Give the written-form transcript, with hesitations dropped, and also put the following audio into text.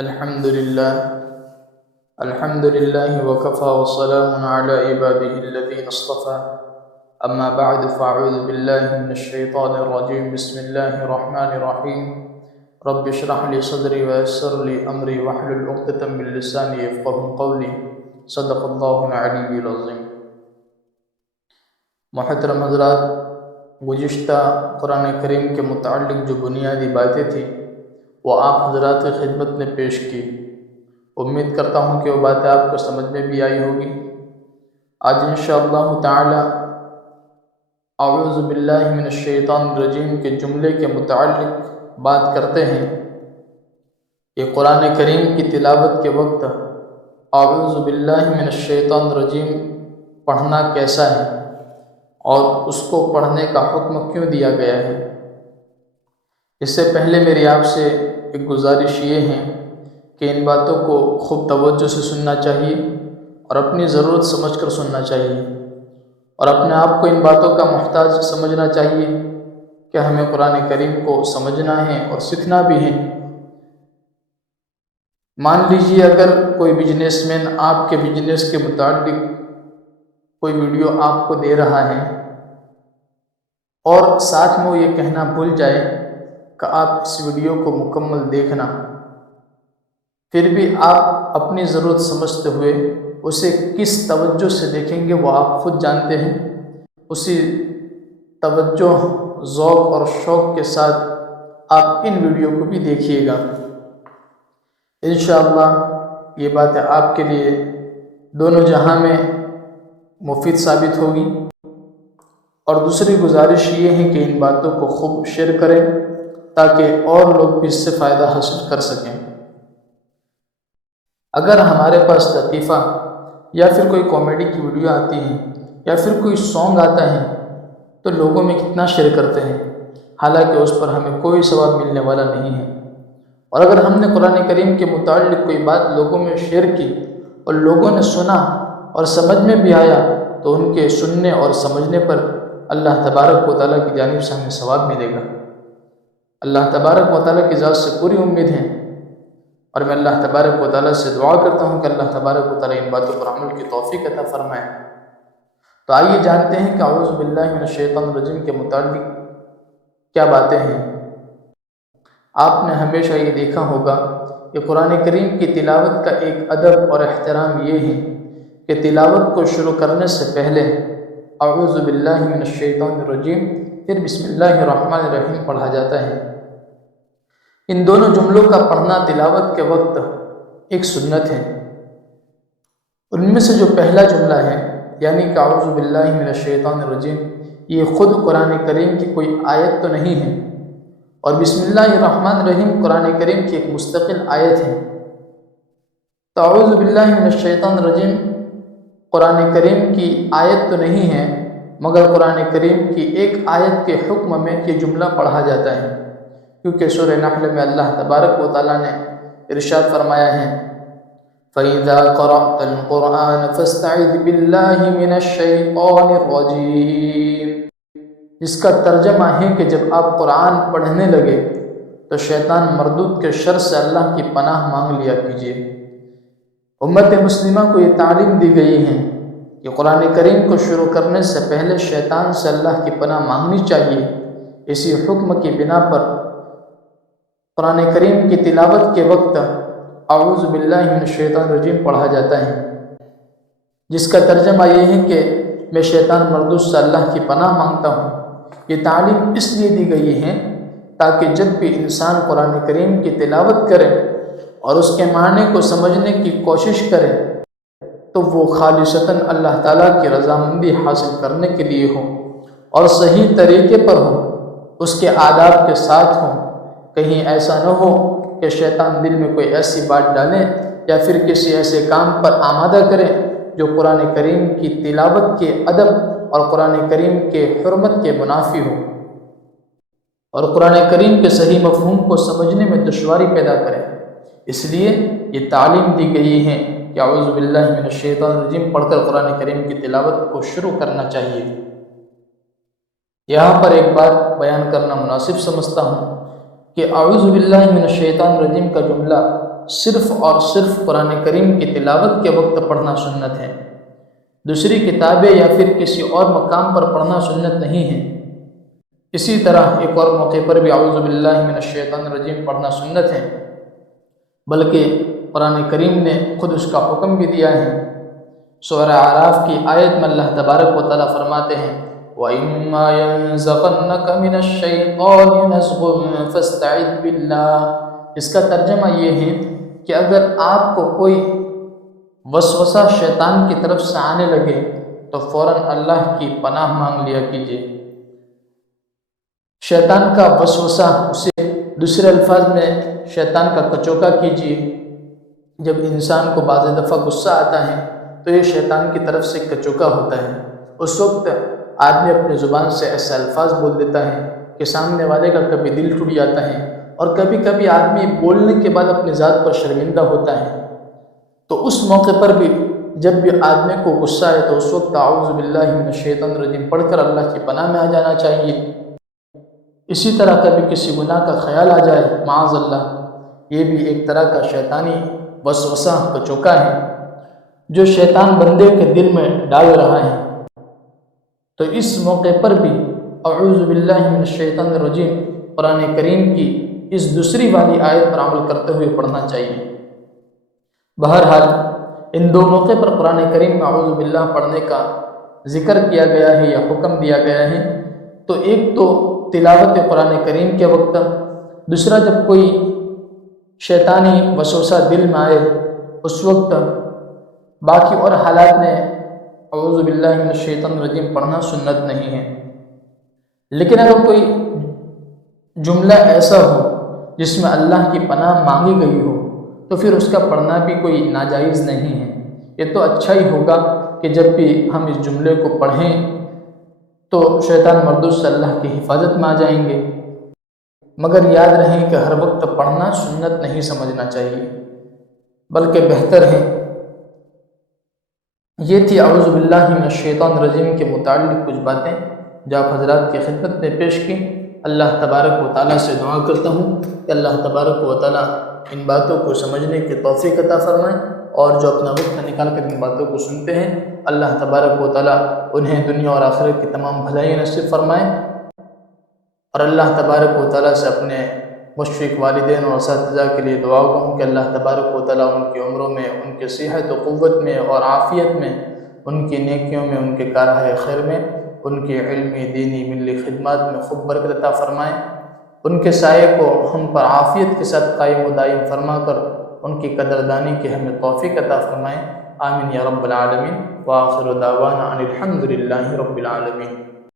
الحمد لله وكفى وسلام على عباده الذين اصطفى أما بعد فأعوذ بالله من الشيطان الرجيم بسم الله الرحمن الرحيم رب اشرح لي صدري ويسر لي أمري واحلل عقدة من لساني يفقهوا قولي صدق الله العلي العظيم۔ محترم حضرات، گزشتہ قرآن کریم کے متعلق جو بنیادی باتیں تھیں وہ آپ حضرات کی خدمت میں پیش کی۔ امید کرتا ہوں کہ وہ باتیں آپ کو سمجھ میں بھی آئی ہوگی۔ آج انشاءاللہ تعالی اعوذ باللہ من الشیطان الرجیم کے جملے کے متعلق بات کرتے ہیں کہ قرآن کریم کی تلاوت کے وقت اعوذ باللہ من الشیطان الرجیم پڑھنا کیسا ہے اور اس کو پڑھنے کا حکم کیوں دیا گیا ہے۔ اس سے پہلے میری آپ سے ایک گزارش یہ ہے کہ ان باتوں کو خوب توجہ سے سننا چاہیے اور اپنی ضرورت سمجھ کر سننا چاہیے، اور اپنے آپ کو ان باتوں کا محتاج سمجھنا چاہیے کہ ہمیں قرآن کریم کو سمجھنا ہے اور سیکھنا بھی ہے۔ مان لیجیے اگر کوئی بزنس مین آپ کے بزنس کے متعلق کوئی ویڈیو آپ کو دے رہا ہے اور ساتھ میں وہ یہ کہنا بھول جائے کہ آپ اس ویڈیو کو مکمل دیکھنا، پھر بھی آپ اپنی ضرورت سمجھتے ہوئے اسے کس توجہ سے دیکھیں گے وہ آپ خود جانتے ہیں۔ اسی توجہ، ذوق اور شوق کے ساتھ آپ ان ویڈیو کو بھی دیکھیے گا۔ انشاءاللہ یہ باتیں آپ کے لیے دونوں جہاں میں مفید ثابت ہوگی، اور دوسری گزارش یہ ہے کہ ان باتوں کو خوب شیئر کریں تاکہ اور لوگ بھی اس سے فائدہ حاصل کر سکیں۔ اگر ہمارے پاس لطیفہ یا پھر کوئی کامیڈی کی ویڈیو آتی ہے یا پھر کوئی سانگ آتا ہے تو لوگوں میں کتنا شیئر کرتے ہیں، حالانکہ اس پر ہمیں کوئی ثواب ملنے والا نہیں ہے۔ اور اگر ہم نے قرآن کریم کے متعلق کوئی بات لوگوں میں شیئر کی اور لوگوں نے سنا اور سمجھ میں بھی آیا تو ان کے سننے اور سمجھنے پر اللہ تبارک و تعالیٰ کی جانب سے ہمیں ثواب ملے گا۔ اللہ تبارک و تعالیٰ کی ذات سے پوری امید ہے، اور میں اللہ تبارک و تعالیٰ سے دعا کرتا ہوں کہ اللہ تبارک و تعالیٰ ان باتوں پر عمل کی توفیق عطا فرمائے۔ تو آئیے جانتے ہیں کہ اعوذ باللہ من الشیطان الرجیم کے متعلق کیا باتیں ہیں۔ آپ نے ہمیشہ یہ دیکھا ہوگا کہ قرآن کریم کی تلاوت کا ایک ادب اور احترام یہ ہے کہ تلاوت کو شروع کرنے سے پہلے اعوذ باللہ من الشیطان الرجیم پھر بسم اللہ الرحمن الرحیم پڑھا جاتا ہے۔ ان دونوں جملوں کا پڑھنا تلاوت کے وقت ایک سنت ہے۔ ان میں سے جو پہلا جملہ ہے یعنی کہ اعوذ باللہ من الشیطان الرجیم، یہ خود قرآن کریم کی کوئی آیت تو نہیں ہے، اور بسم اللہ الرحمن الرحیم قرآن کریم کی ایک مستقل آیت ہے۔ تو اعوذ باللہ من الشیطان الرجیم قرآن کریم کی آیت تو نہیں ہے، مگر قرآن کریم کی ایک آیت کے حکم میں یہ جملہ پڑھا جاتا ہے، کیونکہ سورہ نحل میں اللہ تبارک و تعالیٰ نے ارشاد فرمایا ہے فَإِذَا قَرَأْتَ الْقُرْآنَ فَاسْتَعِذْ بِاللَّهِ مِنَ الشَّيْطَانِ الرَّجِيمِ، جس کا ترجمہ ہے کہ جب آپ قرآن پڑھنے لگے تو شیطان مردود کے شر سے اللہ کی پناہ مانگ لیا کیجیے۔ امت مسلمہ کو یہ تعلیم دی گئی ہے کہ قرآن کریم کو شروع کرنے سے پہلے شیطان سے اللہ کی پناہ مانگنی چاہیے۔ اسی حکم کی بنا پر قرآن کریم کی تلاوت کے وقت اعوذ باللہ من الشیطان الرجیم پڑھا جاتا ہے، جس کا ترجمہ یہ ہے کہ میں شیطان مردود سے اللہ کی پناہ مانگتا ہوں۔ یہ تعلیم اس لیے دی گئی ہے تاکہ جب بھی انسان قرآن کریم کی تلاوت کرے اور اس کے معنی کو سمجھنے کی کوشش کرے تو وہ خالصتاً اللہ تعالیٰ کی رضامندی حاصل کرنے کے لیے ہو اور صحیح طریقے پر ہو، اس کے آداب کے ساتھ ہو۔ کہیں ایسا نہ ہو کہ شیطان دل میں کوئی ایسی بات ڈالے یا پھر کسی ایسے کام پر آمادہ کرے جو قرآن کریم کی تلاوت کے ادب اور قرآن کریم کے حرمت کے منافی ہو، اور قرآن کریم کے صحیح مفہوم کو سمجھنے میں دشواری پیدا کرے۔ اس لیے یہ تعلیم دی گئی ہے کہ اعوذ باللہ من الشیطان الرجیم پڑھ کر قرآن کریم کی تلاوت کو شروع کرنا چاہیے۔ یہاں پر ایک بات بیان کرنا مناسب سمجھتا ہوں کہ اعوذ باللہ من الشیطان الرجیم کا جملہ صرف اور صرف قرآن کریم کی تلاوت کے وقت پڑھنا سنت ہے، دوسری کتابیں یا پھر کسی اور مقام پر پڑھنا سنت نہیں ہے۔ اسی طرح ایک اور موقع پر بھی اعوذ باللہ من الشیطان الرجیم پڑھنا سنت ہے، بلکہ قرآن کریم نے خود اس کا حکم بھی دیا ہے۔ سورہ اعراف کی آیت میں اللہ تبارک و تعالیٰ فرماتے ہیں وَإِمَّا يَنزَغَنَّكَ مِنَ الشَّيْطَانِ نَزْغٌ فَاسْتَعِذْ بِاللَّهِ۔ اس کا ترجمہ یہ ہے کہ اگر آپ کو کوئی وسوسہ شیطان کی طرف سے آنے لگے تو فوراً اللہ کی پناہ مانگ لیا کیجیے۔ شیطان کا وسوسہ، اسے دوسرے الفاظ میں شیطان کا کچوکا کیجیے۔ جب انسان کو بعض دفعہ غصہ آتا ہے تو یہ شیطان کی طرف سے کچوکا ہوتا ہے۔ اس وقت آدمی اپنی زبان سے ایسے الفاظ بول دیتا ہے کہ سامنے والے کا کبھی دل ٹوٹ جاتا ہے، اور کبھی کبھی آدمی بولنے کے بعد اپنی ذات پر شرمندہ ہوتا ہے۔ تو اس موقع پر بھی جب بھی آدمی کو غصہ آئے تو اس وقت اعوذ باللہ من الشیطان الرجیم پڑھ کر اللہ کی پناہ میں آ جانا چاہیے۔ اسی طرح کبھی کسی گناہ کا خیال آ جائے معاذ اللہ، یہ بھی ایک طرح کا شیطانی وسوسہ کچوکا ہے جو شیطان بندے کے دل میں ڈال رہا ہے۔ تو اس موقع پر بھی اعوذ باللہ من الشیطان الرجیم قرآن کریم کی اس دوسری والی آیت پر عمل کرتے ہوئے پڑھنا چاہیے۔ بہرحال ان دو موقع پر قرآن کریم میں اعوذ باللہ پڑھنے کا ذکر کیا گیا ہے یا حکم دیا گیا ہے۔ تو ایک تو تلاوت قرآن کریم کے وقت، دوسرا جب کوئی شیطانی وسوسہ دل میں آئے اس وقت۔ باقی اور حالات میں اعوذ باللہ من الشیطان الرجیم پڑھنا سنت نہیں ہے۔ لیکن اگر کوئی جملہ ایسا ہو جس میں اللہ کی پناہ مانگی گئی ہو تو پھر اس کا پڑھنا بھی کوئی ناجائز نہیں ہے۔ یہ تو اچھا ہی ہوگا کہ جب بھی ہم اس جملے کو پڑھیں تو شیطان مردود سے اللہ کی حفاظت میں آ جائیں گے، مگر یاد رہیں کہ ہر وقت پڑھنا سنت نہیں سمجھنا چاہیے، بلکہ بہتر ہے۔ یہ تھی اعوذ باللہ من الشیطان الرجیم کے متعلق کچھ باتیں جو آپ حضرات کی خدمت میں پیش کی۔ اللہ تبارک و تعالیٰ سے دعا کرتا ہوں کہ اللہ تبارک و تعالیٰ ان باتوں کو سمجھنے کی توفیق عطا فرمائے، اور جو اپنا وقت نکال کر ان باتوں کو سنتے ہیں اللہ تبارک و تعالیٰ انہیں دنیا اور آخرت کی تمام بھلائی نصیب فرمائے۔ اور اللہ تبارک و تعالیٰ سے اپنے مشفق والدین اور اساتذہ کے لیے دعا ہوں کہ اللہ تبارک و تعالیٰ ان کی عمروں میں، ان کے صحت و قوت میں اور عافیت میں، ان کی نیکیوں میں، ان کے کارہ خیر میں، ان کی علمی دینی ملی خدمات میں خوب برکت عطا فرمائیں۔ ان کے سائے کو ہم پر عافیت کے ساتھ قائم و دائم فرما کر ان کی قدردانی کی ہمیں توفیق عطا فرمائیں۔ آمین یا رب العالمین، وآخر دعوانا ان الحمد للہ رب العالمین۔